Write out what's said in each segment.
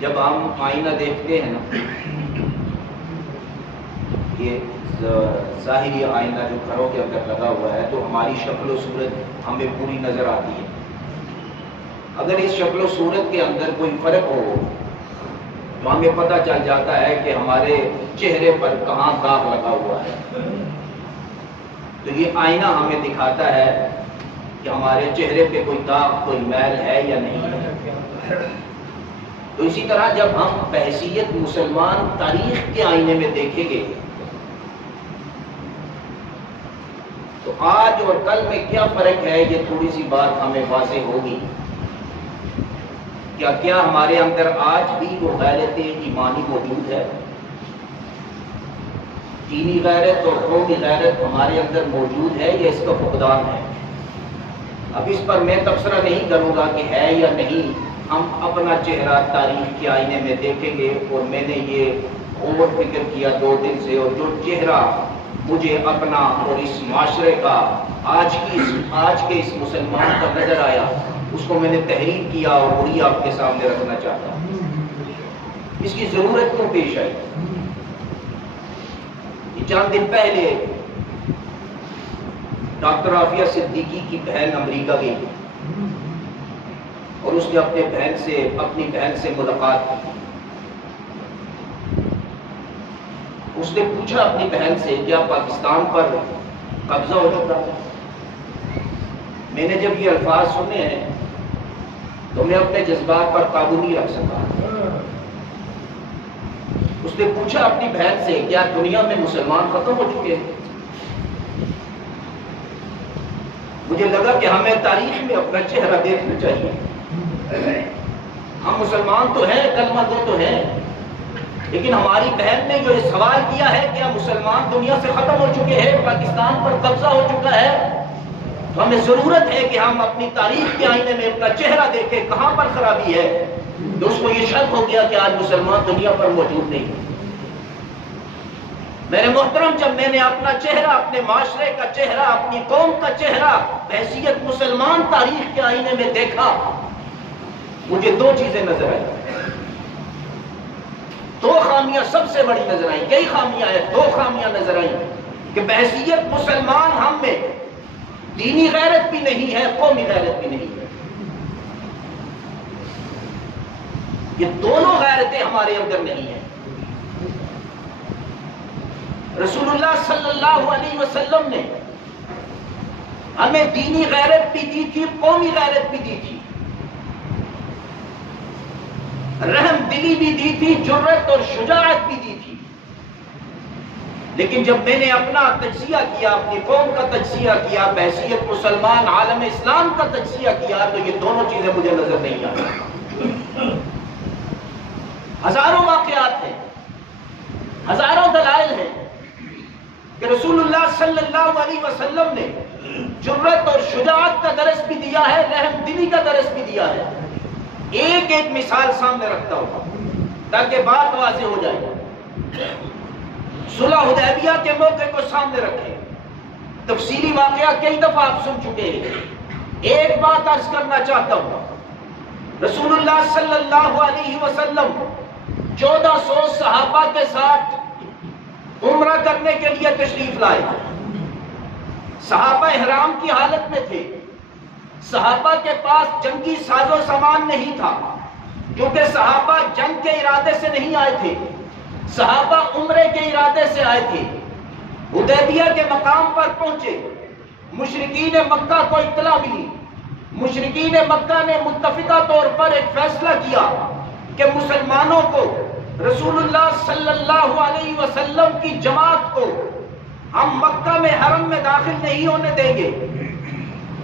جب ہم آئینہ دیکھتے ہیں نا، یہ ظاہری آئینہ جو گھروں کے اندر لگا ہوا ہے، تو ہماری شکل و صورت ہمیں پوری نظر آتی ہے۔ اگر اس شکل و صورت کے اندر کوئی فرق ہو تو ہمیں پتہ چل جاتا ہے کہ ہمارے چہرے پر کہاں داغ لگا ہوا ہے۔ تو یہ آئینہ ہمیں دکھاتا ہے کہ ہمارے چہرے پہ کوئی داغ، کوئی میل ہے یا نہیں ہے۔ تو اسی طرح جب ہم بحیثیت مسلمان تاریخ کے آئینے میں دیکھیں گے تو آج اور کل میں کیا فرق ہے، یہ تھوڑی سی بات ہمیں واضح ہوگی۔ کیا ہمارے اندر آج بھی وہ غیرت ایمانی موجود ہے؟ دینی غیرت اور قومی غیرت ہمارے اندر موجود ہے یا اس کا فقدان ہے؟ اب اس پر میں تبصرہ نہیں کروں گا کہ ہے یا نہیں، ہم اپنا چہرہ تاریخ کے آئینے میں دیکھیں گے۔ اور میں نے یہ غور فکر کیا 2 دن سے، اور جو چہرہ مجھے اپنا اور اس معاشرے کا آج کے اس مسلمان کا نظر آیا، اس کو میں نے تحریر کیا اور وہی آپ کے سامنے رکھنا چاہتا ہوں۔ اس کی ضرورت کیوں پیش آئی؟ چند دن پہلے ڈاکٹر عافیہ صدیقی کی بہن امریکہ گئی اور اس نے اپنی بہن سے ملاقات کی۔ اس نے پوچھا اپنی بہن سے کیا پاکستان پر قبضہ ہو چکا ہے؟ میں نے جب یہ الفاظ سنے ہیں تو میں اپنے جذبات پر قابو نہیں رکھ سکا۔ اس نے پوچھا اپنی بہن سے کیا دنیا میں مسلمان ختم ہو چکے ہیں؟ مجھے لگا کہ ہمیں تاریخ میں اپنا چہرہ دیکھنا چاہیے۔ ہم مسلمان تو ہیں، کلمہ گو تو ہیں، لیکن ہماری بہن نے جو سوال کیا ہے کیا مسلمان دنیا سے ختم ہو چکے ہیں، پاکستان پر قبضہ ہو چکا ہے، تو ہمیں ضرورت ہے کہ ہم اپنی تاریخ کے آئینے میں اپنا چہرہ دیکھیں کہاں پر خرابی ہے۔ تو اس کو یہ شک ہو گیا کہ آج مسلمان دنیا پر موجود نہیں۔ میرے محترم، جب میں نے اپنا چہرہ، اپنے معاشرے کا چہرہ، اپنی قوم کا چہرہ بحیثیت مسلمان تاریخ کے آئینے میں دیکھا، مجھے 2 چیزیں نظر آئی۔ 2 خامیاں سب سے بڑی نظر آئیں، کئی خامیاں ہیں، 2 خامیاں نظر آئیں کہ بحیثیت مسلمان ہم میں دینی غیرت بھی نہیں ہے، قومی غیرت بھی نہیں ہے۔ یہ دونوں غیرتیں ہمارے اندر نہیں ہیں۔ رسول اللہ صلی اللہ علیہ وسلم نے ہمیں دینی غیرت بھی دی تھی، قومی غیرت بھی دی تھی، رحم دلی بھی دی تھی، جرأت اور شجاعت بھی دی تھی۔ لیکن جب میں نے اپنا تجزیہ کیا، اپنی قوم کا تجزیہ کیا، بحیثیت مسلمان عالم اسلام کا تجزیہ کیا، تو یہ دونوں چیزیں مجھے نظر نہیں آئی۔ ہزاروں واقعات ہیں، ہزاروں دلائل ہیں کہ رسول اللہ صلی اللہ علیہ وسلم نے جرأت اور شجاعت کا درس بھی دیا ہے، رحم دلی کا درس بھی دیا ہے۔ ایک ایک مثال سامنے رکھتا ہوں تاکہ بات واضح ہو جائے۔ صلح حدیبیہ کے موقع کو سامنے رکھیں، تفصیلی واقعہ کئی دفعہ آپ سن چکے ہیں۔ ایک بات عرض کرنا چاہتا ہوں، رسول اللہ صلی اللہ علیہ وسلم 1400 صحابہ کے ساتھ عمرہ کرنے کے لیے تشریف لائے۔ صحابہ احرام کی حالت میں تھے، صحابہ کے پاس جنگی ساز و سامان نہیں تھا، کیونکہ صحابہ جنگ کے ارادے سے نہیں آئے تھے، صحابہ عمرے کے ارادے سے آئے تھے۔ حدیبیہ کے مقام پر پہنچے، مشرکین مکہ کو اطلاع ملی، مشرکین مکہ نے متفقہ طور پر ایک فیصلہ کیا کہ مسلمانوں کو، رسول اللہ صلی اللہ علیہ وسلم کی جماعت کو ہم مکہ میں حرم میں داخل نہیں ہونے دیں گے،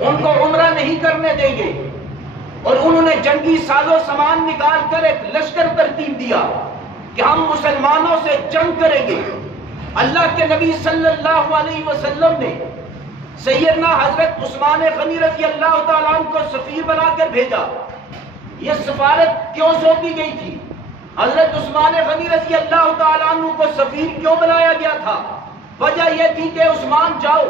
ان کو عمرہ نہیں کرنے دیں گے۔ اور انہوں نے جنگی ساز و سامان نکال کر ایک لشکر ترتیب دیا کہ ہم مسلمانوں سے جنگ کریں گے۔ اللہ کے نبی صلی اللہ علیہ وسلم نے سیدنا حضرت عثمان غنی رضی اللہ تعالیٰ عنہ کو سفیر بنا کر بھیجا۔ یہ سفارت کیوں سونپی گئی تھی؟ حضرت عثمان غنی رضی اللہ تعالیٰ عنہ کو سفیر کیوں بنایا گیا تھا؟ وجہ یہ تھی کہ عثمان جاؤ،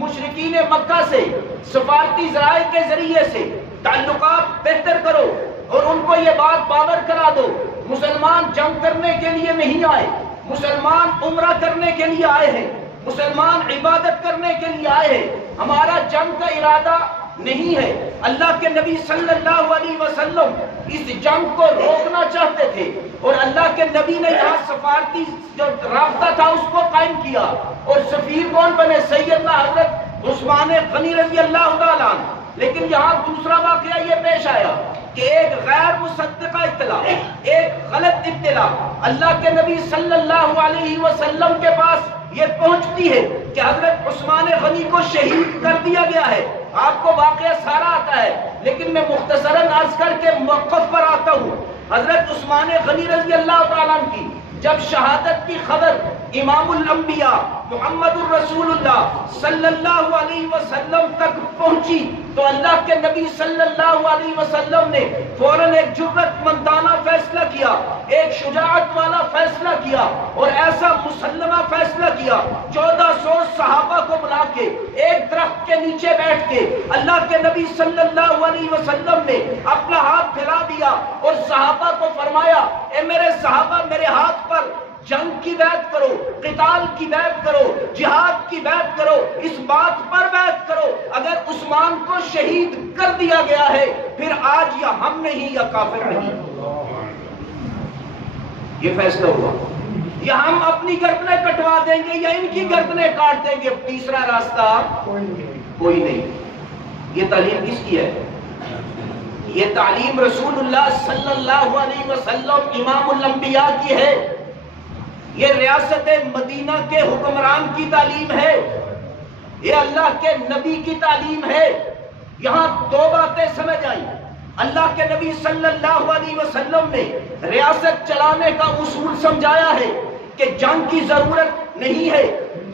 مشرکین مکہ سے سفارتی ذرائع کے ذریعے سے تعلقات بہتر کرو اور ان کو یہ بات باور کرا دو مسلمان جنگ کرنے کے لیے نہیں آئے، مسلمان عمرہ کرنے کے لیے آئے ہیں، مسلمان عبادت کرنے کے لیے آئے ہیں۔ ہمارا جنگ کا ارادہ نہیں ہے۔ اللہ کے نبی صلی اللہ علیہ وسلم اس جنگ کو روکنا چاہتے تھے، اور اللہ کے نبی نے یہاں سفارتی جو رابطہ تھا اس کو قائم کیا، اور سفیر کون بنے؟ سیدنا حضرت عثمان غنی رضی اللہ تعالیٰ عنہ۔ لیکن یہاں دوسرا واقعہ یہ پیش آیا کہ ایک غیر مصدقہ اطلاع، ایک غلط اطلاع اللہ کے نبی صلی اللہ علیہ وسلم کے پاس یہ پہنچتی ہے کہ حضرت عثمان غنی کو شہید کر دیا گیا ہے۔ آپ کو واقعہ سارا آتا ہے، لیکن میں مختصراً عرض کر کے موقف پر آتا ہوں۔ حضرت عثمان غنی رضی اللہ تعالیٰ عنہ کی جب شہادت کی خبر امام الانبیاء محمد الرسول اللہ صلی اللہ علیہ وسلم تک پہنچی تو اللہ کے نبی صلی اللہ علیہ وسلم نے فوراً ایک جرأت مندانہ فیصلہ کیا، ایک شجاعت والا فیصلہ کیا، اور ایسا مسلمہ فیصلہ کیا۔ 1400 صحابہ کو بلا کے ایک درخت کے نیچے بیٹھ کے اللہ کے نبی صلی اللہ علیہ وسلم نے اپنا ہاتھ پھیلا دیا اور صحابہ کو فرمایا، اے میرے صحابہ، میرے ہاتھ پر جنگ کی بیعت کرو، قتال کی بیعت کرو، جہاد کی بیعت کرو، اس بات پر بیعت کرو اگر عثمان کو شہید کر دیا گیا ہے پھر آج یا ہم نہیں یا کافر نہیں۔ یہ فیصلہ ہوا، یا ہم اپنی گردنیں کٹوا دیں گے یا ان کی گردنیں کاٹ دیں گے، تیسرا راستہ کوئی نہیں۔ یہ تعلیم کس کی ہے؟ یہ تعلیم رسول اللہ صلی اللہ علیہ وسلم امام الانبیاء کی ہے۔ یہ ریاست مدینہ کے حکمران کی تعلیم ہے، یہ اللہ کے نبی کی تعلیم ہے۔ یہاں دو باتیں سمجھ آئیں۔ اللہ کے نبی صلی اللہ علیہ وسلم نے ریاست چلانے کا اصول سمجھایا ہے کہ جنگ کی ضرورت نہیں ہے،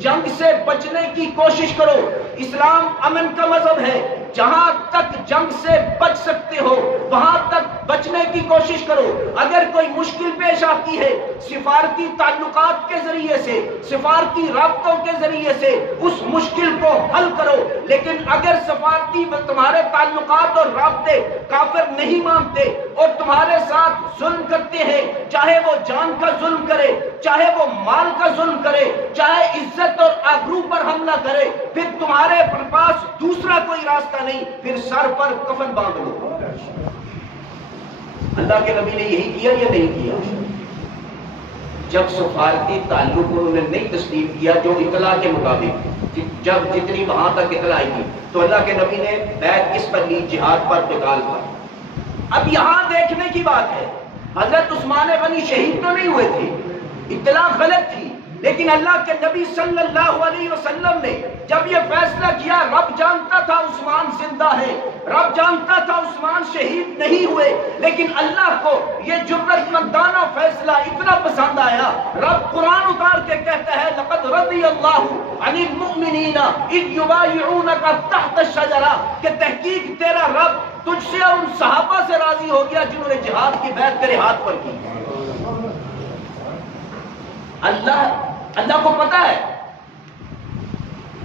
جنگ سے بچنے کی کوشش کرو۔ اسلام امن کا مذہب ہے، جہاں تک جنگ سے بچ سکتے ہو وہاں تک بچنے کی کوشش کرو۔ اگر کوئی مشکل پیش آتی ہے سفارتی تعلقات کے ذریعے سے، سفارتی رابطوں کے ذریعے سے اس مشکل کو حل کرو، لیکن اگر سفارتی تمہارے تعلقات اور رابطے کافر نہیں مانتے اور تمہارے ساتھ ظلم کرتے ہیں، چاہے وہ جان کا ظلم کرے، چاہے وہ مال کا ظلم کرے، چاہے عزت اور آبرو پر حملہ کرے، پھر تمہارے پاس دوسرا کوئی راستہ نہیں، پھر سر پر کفن باندھ لو۔ اللہ کے نبی نے یہی کیا یا نہیں کیا؟ جب سفارتی تعلق انہوں نے نہیں تسلیم کیا جو اطلاع کے مطابق، جب جتنی وہاں تک اطلاع آئی تو اللہ کے نبی نے بیعت کس پر لی؟ جہاد پر، قتال پر۔ اب یہاں دیکھنے کی بات ہے، حضرت عثمان غنی شہید تو نہیں ہوئے تھے، اطلاع غلط تھی، لیکن اللہ کے نبی صلی اللہ علیہ وسلم نے جب یہ فیصلہ کیا، رب جانتا تھا عثمان زندہ ہے، رب جانتا تھا عثمان شہید نہیں ہوئے، لیکن اللہ کو یہ جرأت مندانہ فیصلہ اتنا پسند آیا، رب قرآن اتار کے کہتا ہے لقد رضی اللہ عن المؤمنین اذ یبایعونک تحت الشجرہ، کہ تحقیق تیرا رب تجھ سے اور ان صحابہ سے راضی ہو گیا جنہوں نے جہاد کی بیعت تیرے ہاتھ پر کی۔ اللہ کو پتا ہے،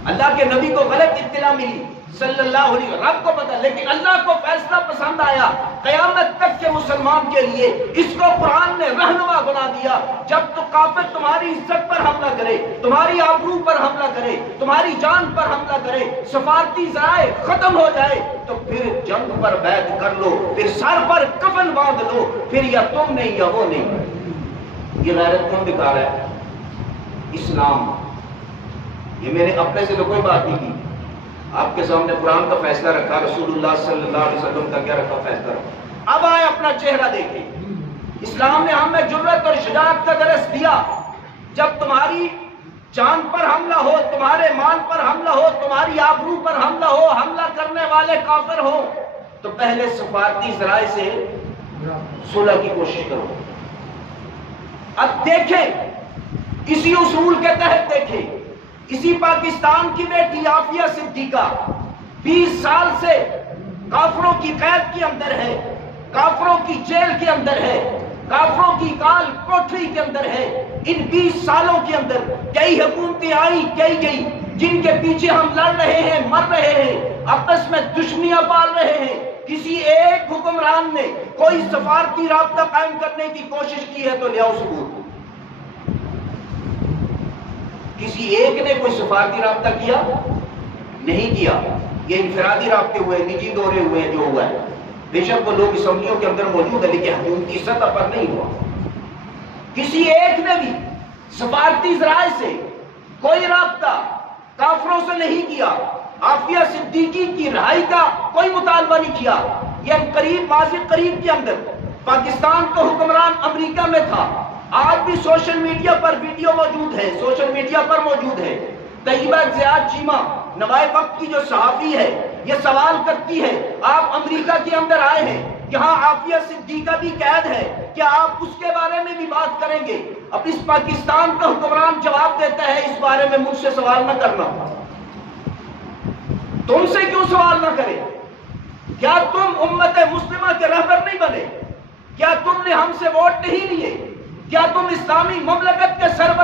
اللہ کے نبی کو غلط اطلاع ملی صلی اللہ علیہ وسلم، رب کو پتا، لیکن اللہ کو فیصلہ پسند آیا قیامت تک کے مسلمان کے لیے، اس کو قرآن نے رہنما بنا دیا۔ جب تو کافر تمہاری عزت پر حملہ کرے، تمہاری آبرو پر حملہ کرے، تمہاری جان پر حملہ کرے، سفارتی ذرائع ختم ہو جائے تو پھر جنگ پر بیعت کر لو، پھر سر پر کفن باندھ لو، پھر یا تم نہیں یا وہ نہیں۔ یہ غیرت کون دکھا رہا ہے؟ اسلام۔ یہ میں نے اپنے سے تو کوئی بات نہیں کی، آپ کے سامنے قرآن کا فیصلہ رکھا، رسول اللہ صلی اللہ علیہ وسلم کا کیا رکھا فیصلہ رکھا۔ اب آئے اپنا چہرہ دیکھیں، اسلام نے ہمیں جرأت اور شجاعت کا درس دیا۔ جب تمہاری جان پر حملہ ہو، تمہارے مال پر حملہ ہو، تمہاری آبرو پر حملہ ہو، حملہ کرنے والے کافر ہو، تو پہلے سفارتی ذرائع سے صلح کی کوشش کرو۔ اب دیکھیں، اسی اصول کے تحت دیکھیں، اسی پاکستان کی بیٹی عافیہ صدیقہ 20 سال سے کافروں کی قید کے اندر ہے، کافروں کی جیل کے اندر ہے، کافروں کی کال کوٹری کے اندر ہے۔ ان 20 سالوں کے اندر کئی حکومتیں آئی، کئی گئی، جن کے پیچھے ہم لڑ رہے ہیں، مر رہے ہیں، آپس میں دشمنیاں پال رہے ہیں، کسی ایک حکمران نے کوئی سفارتی رابطہ قائم کرنے کی کوشش کی ہے تو لیاؤ ثبوت. کسی ایک نے کوئی سفارتی رابطہ کیا نہیں کیا. یہ انفرادی رابطے ہوئے, نجی دورے ہوئے جو ہوا ہے. بے شک وہ لوگ اسمبلیوں کے اندر موجود ہیں لیکن حکومتی سطح پر نہیں ہوا. کسی ایک نے بھی سفارتی ذرائع سے کوئی رابطہ کافروں سے نہیں کیا. عافیہ صدیقی کی رہائی کا کوئی مطالبہ نہیں کیا. یہ قریب ماضی قریب کے اندر پاکستان کا حکمران امریکہ میں تھا. آج بھی سوشل میڈیا پر ویڈیو موجود ہے, سوشل میڈیا پر موجود ہے. طیبہ زیاد چیمہ نوائے وقت کی جو صحافی ہے یہ سوال کرتی ہے آپ امریکہ کے اندر آئے ہیں, یہاں عافیہ صدیقہ بھی قید ہے, کیا آپ اس کے بارے میں بھی بات کریں گے؟ اب اس پاکستان کا حکمران جواب دیتا ہے اس بارے میں مجھ سے سوال نہ کرنا. تم سے کیوں سوال نہ کرے؟ کیا تم امت مسلمہ کے رہبر نہیں بنے؟ کیا تم نے ہم سے ووٹ نہیں لیے؟ کیا تم اسلامی مملکت کے سربراہ